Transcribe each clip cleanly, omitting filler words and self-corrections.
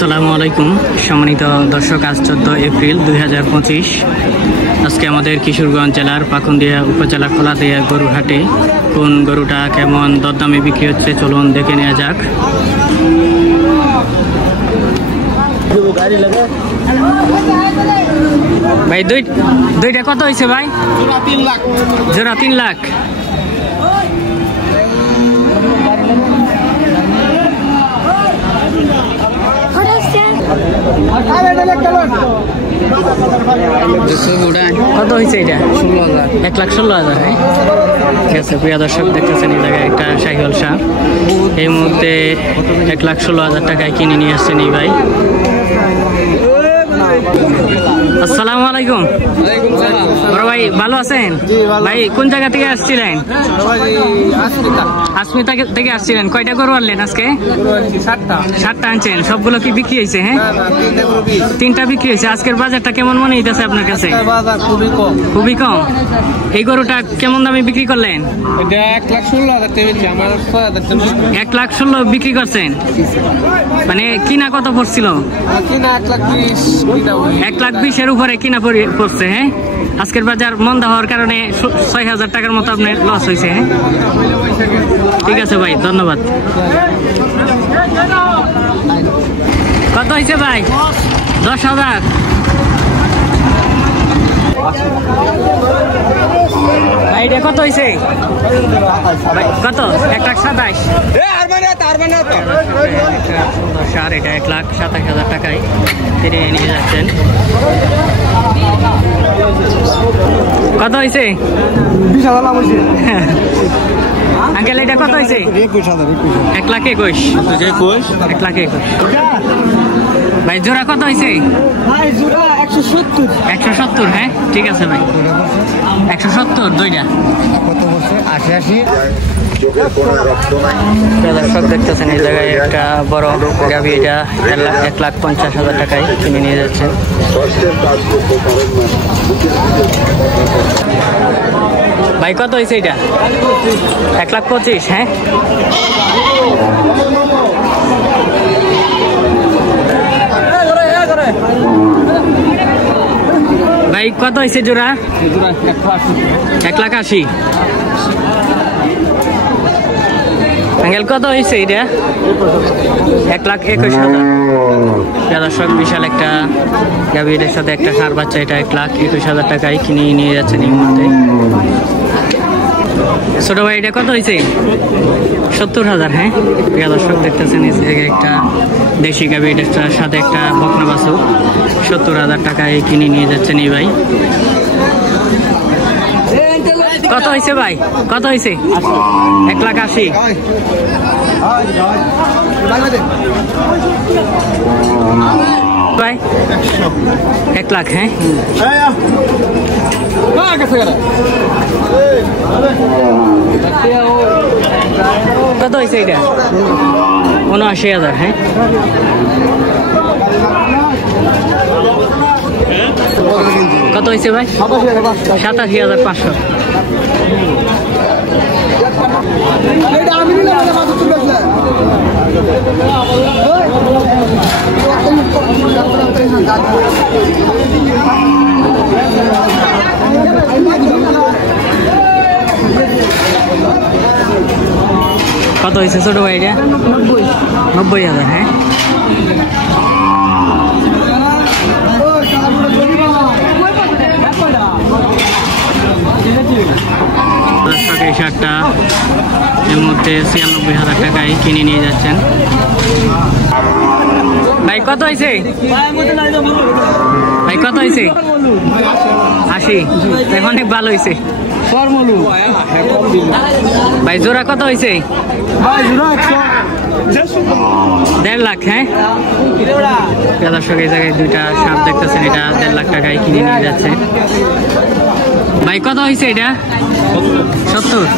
আসসালামু আলাইকুম সম্মানিত দর্শক, আজ 14 এপ্রিল 2025। আজকে আমাদের কিশোরগঞ্জ জেলার পাকুন্দিয়া উপজেলার খোলাদিয়া গরুর হাটে কোন গরুটা কেমন দরদামে বিক্রি হচ্ছে চলুন দেখে নেওয়া যাক। ভাই দুইটা কত হয়েছে ভাই? জোড়া 3 লাখ। কত হয়েছে এটা? 16,000। 1,16,000। ঠিক আছে প্রিয় দর্শক, দেখতেছেন এই জায়গায় একটা সাইকেল সার এই মুহূর্তে 1,16,000 টাকায় কিনে নিয়ে আসছেন এই ভাই। আসসালামু আলাইকুম। বড় ভাই ভালো আছেন? ভাই কোন জায়গা থেকে আসছিলেন? আসমিতা থেকে আসছিলেন। কয়টা গরু আনলেন আজকে? 7টা আনছেন। সবগুলো কি বিক্রি হয়েছে? হ্যাঁ, 3টা বিক্রি হয়েছে। আজকের বাজারটা কেমন মনে হইতেছে আপনার কাছে? খুবই কম। এই গরুটা কেমন দামে বিক্রি করলেন? 1,16,000 বিক্রি করছেন। মানে কিনা কত পড়ছিল? 1,20,000 উপরে কিনা পড়ছে। হ্যাঁ, আজকের বাজার মন্দা হওয়ার কারণে 6,000 টাকার মতো আপনার লস হয়েছে। হ্যাঁ, ঠিক আছে ভাই, ধন্যবাদ। কত হয়েছে ভাই? 10,000। ভাই এটা কত হয়েছে? কত? 1,27,000। সার এটা 1,27,000 টাকায় কিনে নিয়ে যাচ্ছেন। কত হয়েছে? 20,000 আঙ্কেল এটা কত হয়েছে? 1,21,000। 1,21,000। ভাই জোড়া কত হয়েছে? 170। হ্যাঁ, ঠিক আছে ভাই, 170 দুইটা। দর্শক দেখতেছেন এই জায়গায় একটা বড় গাভী, এটা 1,50,000 টাকায় কিনে নিয়ে যাচ্ছে। ভাই কত হয়েছে এটা? 1,25,000। হ্যাঁ, ভাই কত হয়েছে জোড়া? 1,80,000। আঙ্কেল কত হয়েছে এটা? 1,21,000। দর্শক বিশাল একটা গাভী, এটার সাথে একটা ষাঁড় বাচ্চা, এটা 1,21,000 টাকায় কিনে নিয়ে যাচ্ছেন এই মুহূর্তে। ছোট ভাই এটা কত হয়েছে? 70,000। হ্যাঁ, প্রিয় দর্শক দেখতেছেন এই জায়গায় একটা দেশি গাভী, এটার সাথে একটা বকনা বাছুর, 70,000 টাকায় কিনে নিয়ে যাচ্ছেন এই ভাই। কত হয়েছে ভাই? কত হয়েছে? 1,80,000। ভাই 1 লাখ। হ্যাঁ, কত হয়েছে এটা? 79,000। হ্যাঁ, কত হয়েছে ভাই? 87,500। কত হয়েছে ছোট ভাই এটা? 90,000। হ্যাঁ, এই শার্টটা এর মধ্যে 96,000 টাকায় কিনে নিয়ে যাচ্ছেন। ভাই কত হয়েছে? ভাই কত হয়েছে? 80। অনেক ভালো হয়েছে ভাই। জোড়া কত হয়েছে? 1.5 লাখ। হ্যাঁ, দর্শক এই জায়গায় দুইটা সাপ দেখতেছেন, এটা 1.5 লাখ টাকায় কিনে নিয়ে যাচ্ছে। ভাই কত হয়েছে এটা? 70।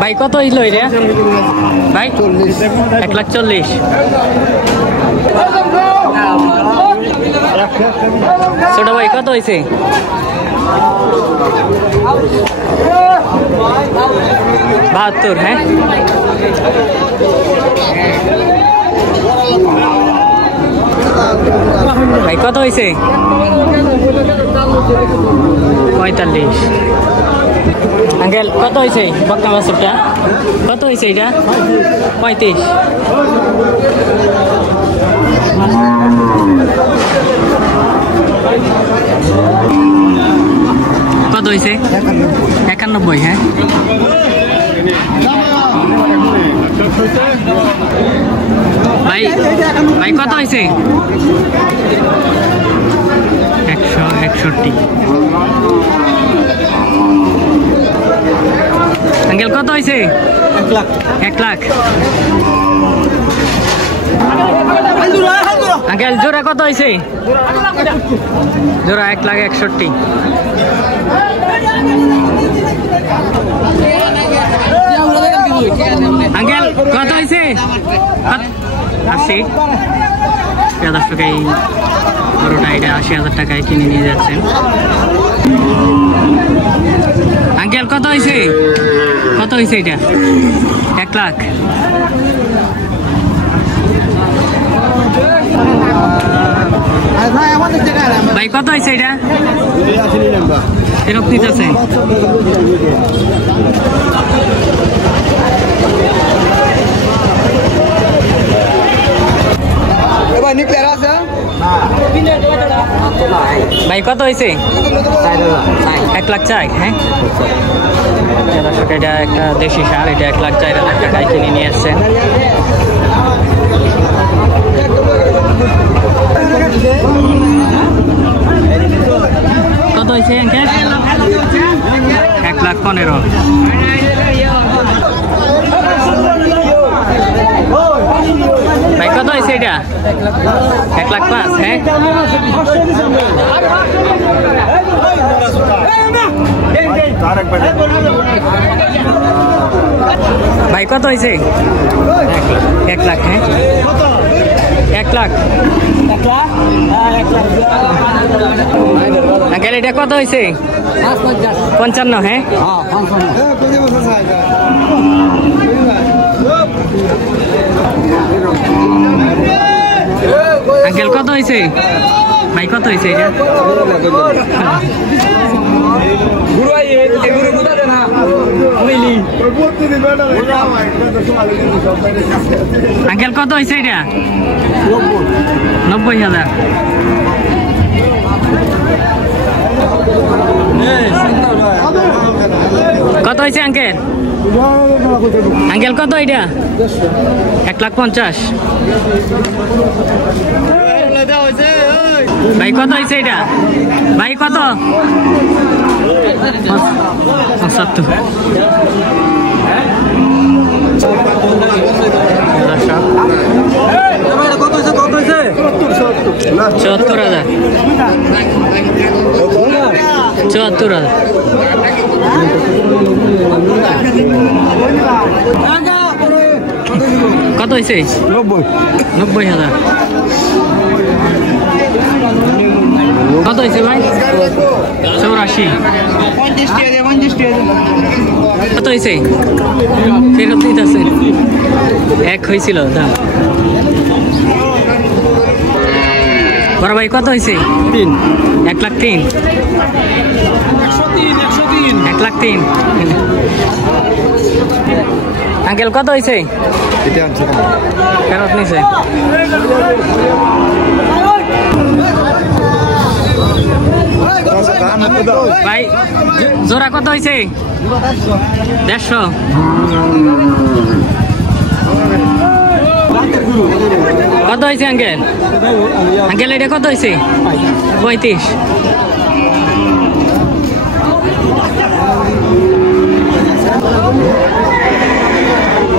ভাই কত হইলো এটা? ভাই 1,40,000। ছোট ভাই কত হয়েছে? 72, হ্যাঁ। ভাই কত হয়েছে? 45। আঙ্কেল কত হয়েছে বকনা বাছুরটা? কত হয়েছে এটা? 35। কত হয়েছে? 91, হ্যাঁ। ভাই ভাই কত হয়েছে? 161। আঙ্কেল কত হয়েছে? 1 লাখ। আঙ্কেল জোড়া কত হয়েছে? জোড়া 1,61,000। আঙ্কেল কত হয়েছে? 80। দর্শক এই গরুটা এটা 80,000 টাকায় কিনে নিয়ে যাচ্ছেন। আঙ্কেল কত হয়েছে? কত হয়েছে এটা? 1 লাখ। ভাই কত হয়েছে এটা? ফেরত নিতেছে। ভাই কত হয়েছে? 1 লাখ 4, হ্যাঁ। দর্শক এটা একটা দেশি সার, এটা 1,04,000 টাকায় কিনে নিয়ে আসছেন। কত হয়েছে আঙ্কেল? 1,15,000। ভাই কত হয়েছে এটা? 1,05,000, হ্যাঁ। ভাই কত হয়েছে? 1 লাখ, হ্যাঁ। 1 লাখ। আঙ্কেল এটা কত হয়েছে? 55, হ্যাঁ। আঙ্কেল কত হয়েছে? ভাই কত হয়েছে এটা? আঙ্কেল কত হয়েছে এটা? 90,000। কত হয়েছে আঙ্কেল? আঙ্কেল কত এটা? 1,50,000। ভাই কত হয়েছে এটা? ভাই কত? 75। 74,000। 74,000। কত হয়েছে? 90,000। কত হয়েছে ভাই? 84। কত হয়েছে? ফেরত নিতেছে। 1 হয়েছিল দাম। বড় ভাই কত হয়েছে? 3। 1,03,000। 1,03,000। আঙ্কেল কত হয়েছে? ফেরত নিছে। ভাই জোড়া কত হয়েছে? 150। কত হয়েছে আঙ্কেল? আঙ্কেল এটা কত হয়েছে? 35।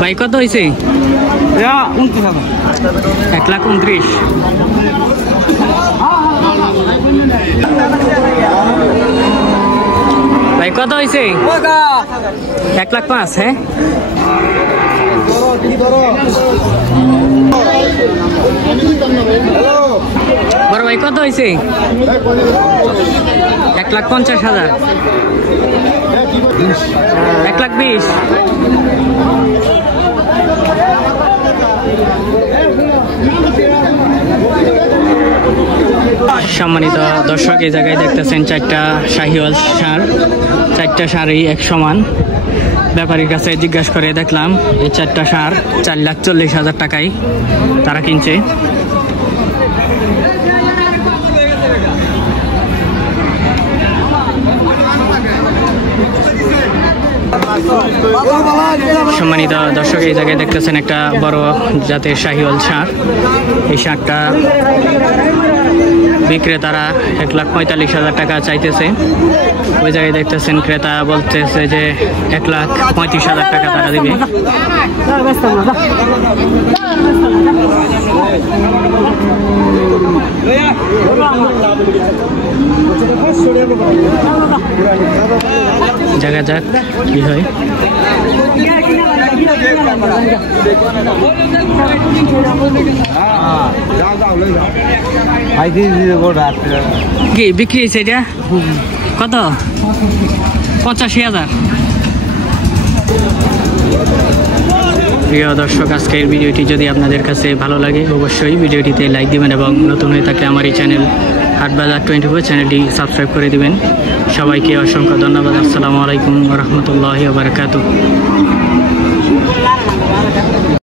ভাই কত হয়েছে? 1,29,000। ভাই কত হয়েছে? 1,05,000, হ্যাঁ। বড় ভাই কত হয়েছে? 1,50,000। 1,20,000। সম্মানিত দর্শক, এই জায়গায় দেখতেছেন 4টা শাহিওয়াল ষাঁড়, 4টা ষাঁড়ই এক সমান। ব্যাপারীর কাছে জিজ্ঞাসা করে দেখলাম এই 4টা ষাঁড় 4,40,000 টাকায় তারা কিনছে। সম্মানিত দর্শক, এই জায়গায় দেখতেছেন একটা বড় জাতের শাহিওয়াল ষাঁড়। এই ষাঁড়টা বিক্রেতারা 1,45,000 টাকা চাইতেছে। ওই জায়গায় দেখতেছেন ক্রেতা বলতেছে যে 1,35,000 টাকা তারা দিবে। দেখা যাক কি হয়। কি বিক্রি হয়েছে এটা কত? 85,000। প্রিয় দর্শক, আজকের ভিডিওটি যদি আপনাদের কাছে ভালো লাগে অবশ্যই ভিডিওটিতে লাইক দিবেন এবং নতুন হয়ে থাকলে আমার এই চ্যানেল হাটবাজার 24 চ্যানেলটি সাবস্ক্রাইব করে দিবেন। সবাইকে অসংখ্য ধন্যবাদ। আসসালামু আলাইকুম ওয়া রাহমাতুল্লাহি ওয়া বারাকাতুহু।